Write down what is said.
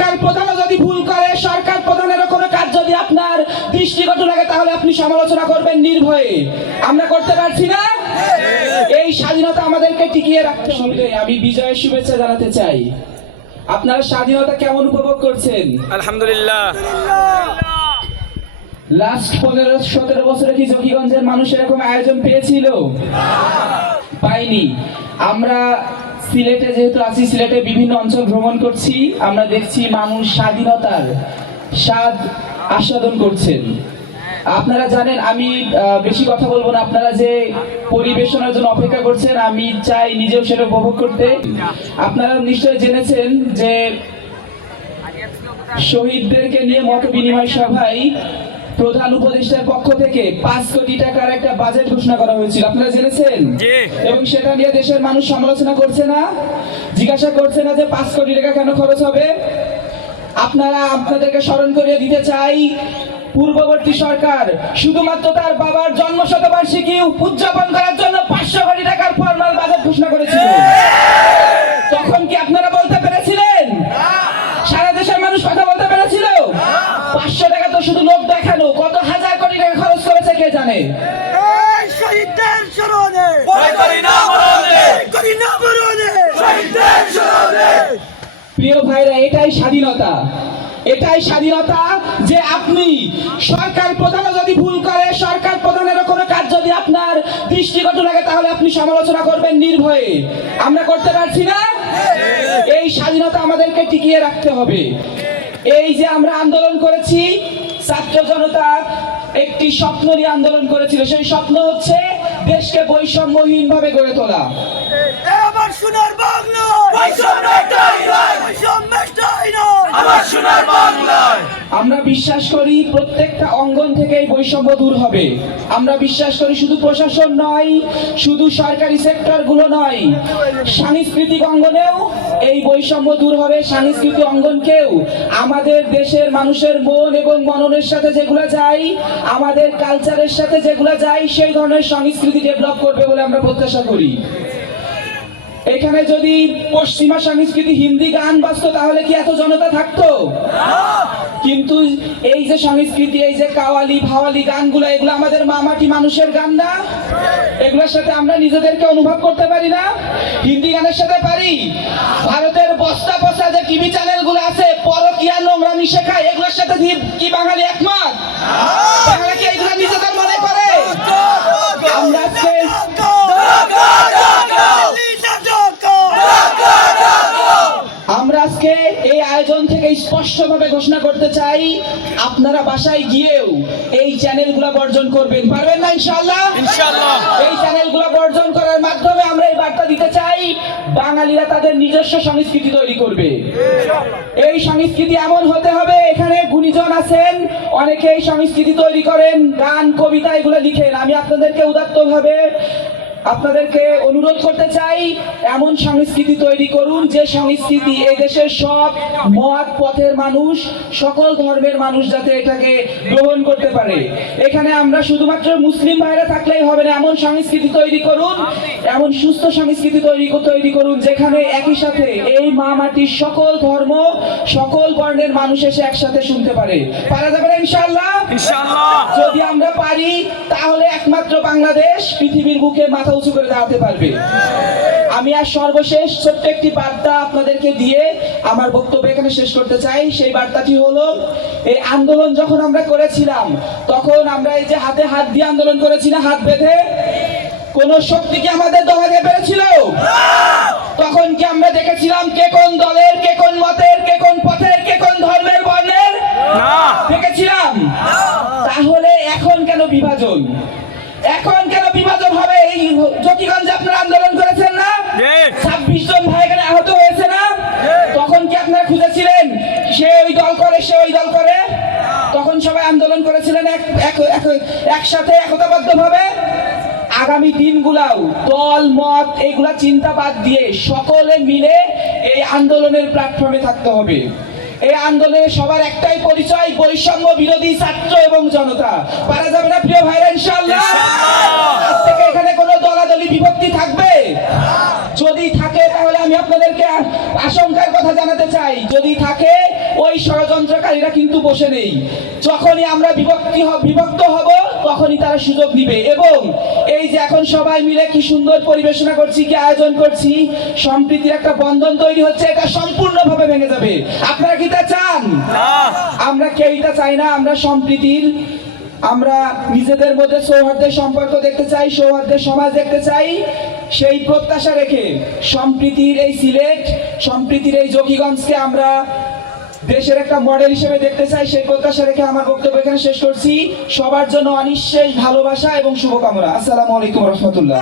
সরকার প্রধানও যদি ভুল করে, সরকার প্রধানেরও কোনো কাজ যদি আপনার দৃষ্টিকটু লাগে, তাহলে আপনি সমালোচনা করবেন নির্ভয়ে। আমরা করতে পারছি না। এই স্বাধীনতা আমাদেরকে টিকিয়ে রাখতে হবে। আমি বিজয়ের শুভেচ্ছা জানাতে চাই। আপনারা স্বাধীনতা কেমন উপভোগ করছেন? আলহামদুলিল্লাহ। লাস্ট 15-17 বছরে কি জকিগঞ্জের মানুষ এরকম আয়োজন পেয়েছিল? পাইনি। আমরা সিলেটে যেহেতু আছি, সিলেটে বিভিন্ন অঞ্চল ভ্রমণ করছি, আমরা দেখছি মানুষ স্বাধীনতার স্বাদ আস্বাদন করছেন। আপনারা জানেন, আমি বেশি কথা বলবো না। আপনারা যে পরিবেশনার জন্য অপেক্ষা করছেন, আমি চাই নিজেও সেটা উপভোগ করতে। আপনারা নিশ্চয়ই জেনেছেন যে শহীদদেরকে নিয়ে মত বিনিময় সভায় প্রধান উপদেষ্টার পক্ষ থেকে 5 কোটি টাকার একটা বাজেট ঘোষণা করা হয়েছিল। আপনারা জেনেছেন? এবং সেটা নিয়ে দেশের মানুষ সমালোচনা করছে না, জিজ্ঞাসা করছে না যে 5 কোটি টাকা কেন খরচ হবে। আপনাদেরকে স্মরণ করিয়ে দিতে চাই, পূর্ববর্তী সরকার শুধুমাত্র তার বাবার জন্ম শতবার্ষিকী উদযাপন করার জন্য 500 কোটি টাকার ফরমাল বাজেট ঘোষণা করেছিল। তখন কি আপনারা বলতে পেরেছিলেন? সারা দেশের মানুষ কথা বলতে পেরেছিল? 500 টাকা তো শুধু লোক দেখানো, কত হাজার কোটি টাকা খরচ করেছে কে জানে। শহীদদের স্মরণে প্রিয় ভাইরা, এটাই স্বাধীনতা। এটাই স্বাধীনতা যে আপনি সরকার প্রধানও যদি ভুল করে, সরকার প্রধানেরও কোনো কাজ যদি আপনার দৃষ্টিকটু লাগে, তাহলে আপনি সমালোচনা করবেন নির্ভয়ে। আমরা করতে পারছি না। এই স্বাধীনতা আমাদেরকে টিকিয়ে রাখতে হবে। এই যে আমরা আন্দোলন করেছি, ছাত্র জনতা একটি স্বপ্ন নিয়ে আন্দোলন করেছিল। সেই স্বপ্ন হচ্ছে দেশকে বৈষম্যহীন ভাবে গড়ে তোলা। আমার সোনার বাংলা, আমরা বিশ্বাস করি প্রত্যেকটা অঙ্গন থেকে এই বৈষম্য দূর হবে। আমরা বিশ্বাস করি শুধু প্রশাসন নয়, শুধু সরকারি সেক্টর গুলো নয়, সাংস্কৃতিক অঙ্গনেও এই বৈষম্য দূর হবে। সাংস্কৃতিক অঙ্গনকেও আমাদের দেশের মানুষের মন এবং মননের সাথে যেগুলো যায়, আমাদের কালচারের সাথে যেগুলো যায়, সেই ধরনের সংস্কৃতি ডেভেলপ করবে বলে আমরা প্রত্যাশা করি। এখানে যদি পশ্চিমা সংস্কৃতি, হিন্দি গান বাজতো, তাহলে কি এত জনতা থাকতো? কিন্তু এই যে সংস্কৃতি, এই যে কাওয়ালি ভাওয়ালি গানগুলো, এগুলো আমাদের মামাটি মানুষের গান না? এগুলোর সাথে আমরা নিজেদেরকে অনুভব করতে পারি না? হিন্দি গানের সাথে পারি? ভারতের বস্তা পচা যে টিভি চ্যানেল গুলো আছে, পরকীয়া নোংরামি শেখায়, এগুলোর সাথে কি বাঙালি একমত? বাঙালি কি এগুলো নিজেদের মনে করে? আমরা আজকে এই আয়োজন থেকে স্পষ্টভাবে ঘোষণা করতে চাই, আপনারা বাসায় গিয়েও এই চ্যানেলগুলো বর্জন করবেন। পারবেন না ইনশাআল্লাহ? ইনশাআল্লাহ। এই চ্যানেলগুলো বর্জন করার মাধ্যমে আমরা এই বার্তা দিতে চাই, বাঙালিরা তাদের নিজস্ব সংস্কৃতি তৈরি করবে। এই সংস্কৃতি এমন হতে হবে, এখানে গুণীজন আছেন, অনেকে এই সংস্কৃতি তৈরি করেন, গান কবিতা এগুলো লিখেন। আমি আপনাদেরকে উদাত্তভাবে আপনাদেরকে অনুরোধ করতে চাই, এমন সংস্কৃতি তৈরি করুন যে সংস্কৃতি এই দেশের সব মত পথের মানুষ, সকল ধর্মের মানুষ যাতে এটাকে গ্রহণ করতে পারে। এখানে আমরা শুধুমাত্র মুসলিম ভাইরা থাকলেই হবে না, এমন সংস্কৃতি তৈরি করুন, এমন সুস্থ সংস্কৃতি তৈরি করুন যেখানে একই সাথে এই মা মাটির সকল ধর্ম, সকল বর্ণের মানুষ এসে একসাথে শুনতে পারে। পারা যাবে না ইনশাআল্লাহ? ইনশাআল্লাহ। যদি আমরা পারি, তাহলে একমাত্র বাংলাদেশ পৃথিবীর বুকে মাথা উঁচু করে দাঁড়াতে পারবে। আমি আর সর্বশেষ ছোট্ট একটি বার্তা আপনাদেরকে দিয়ে আমার বক্তব্য এখানে শেষ করতে চাই। সেই বার্তাটি হলো, এই আন্দোলন যখন আমরা করেছিলাম, তখন আমরা এই যে হাতে হাত দিয়ে আন্দোলন করেছি না, হাত বেঁধে, কোন শক্তি কি আমাদের দমাতে পেরেছিল? তখন কি আমরা দেখেছিলাম কে কোন দলের, কে কোন মতের, কে কোন পথের, কে কোন ধর্মের বর্ণের? দেখেছিলাম? তাহলে এখন কেন বিভাজন? এখন কেন বিভাজন হবে? এই জকিগঞ্জে আপনারা আন্দোলন করেছেন না? 26 জন ভাই এখানে আহত হয়েছে না? তখন কি আপনারা খুঁজেছিলেন সে ওই দল করে, সে ওই দল করে? তখন সবাই আন্দোলন করেছিলেন একসাথে, একতাবদ্ধ ভাবে। আগামী দিনগুলাও দল মত এগুলা চিন্তা বাদ দিয়ে সকলে মিলে এই আন্দোলনের প্ল্যাটফর্মে থাকতে হবে। এই আন্দোলনে সবার একটাই পরিচয়, বৈষম্য বিরোধী ছাত্র এবং জনতা। পারা যাবে না প্রিয় ভাইরা ইনশাআল্লাহ? আজ থেকে এখানে কোনো দলাদলি বিভক্তি থাকবে? যদি থাকে তাহলে আমি আপনাদেরকে আশঙ্কার কথা জানাতে চাই, যদি থাকে ওই ষড়যন্ত্রকারীরা কিন্তু বসে নেই। যখনই আমরা বিভক্ত হব তখনই তারা সুযোগ দিবে। এবং এই যে এখন সবাই মিলে কি সুন্দর পরিবেশনা করছি, কি আয়োজন করছি, সম্প্রীতির একটা বন্ধন তৈরি হচ্ছে, এটা সম্পূর্ণভাবে ভেঙে যাবে। আপনারা কি তা চান? আমরা কেউই তা চাই না। আমরা সম্প্রীতির, আমরা নিজেদের মধ্যে সৌহার্দ্যের সম্পর্ক দেখতে চাই, সৌহার্দ্যের সমাজ দেখতে চাই। সেই প্রত্যাশা রেখে সম্প্রীতির এই সিলেট, সম্প্রীতির এই জকিগঞ্জকে আমরা দেশের একটা মডেল হিসেবে দেখতে চাই। সেই প্রত্যাশা রেখে আমার বক্তব্য এখানে শেষ করছি। সবার জন্য অনিঃশেষ ভালোবাসা এবং শুভকামনা। আসসালামু আলাইকুম রহমতুল্লাহ।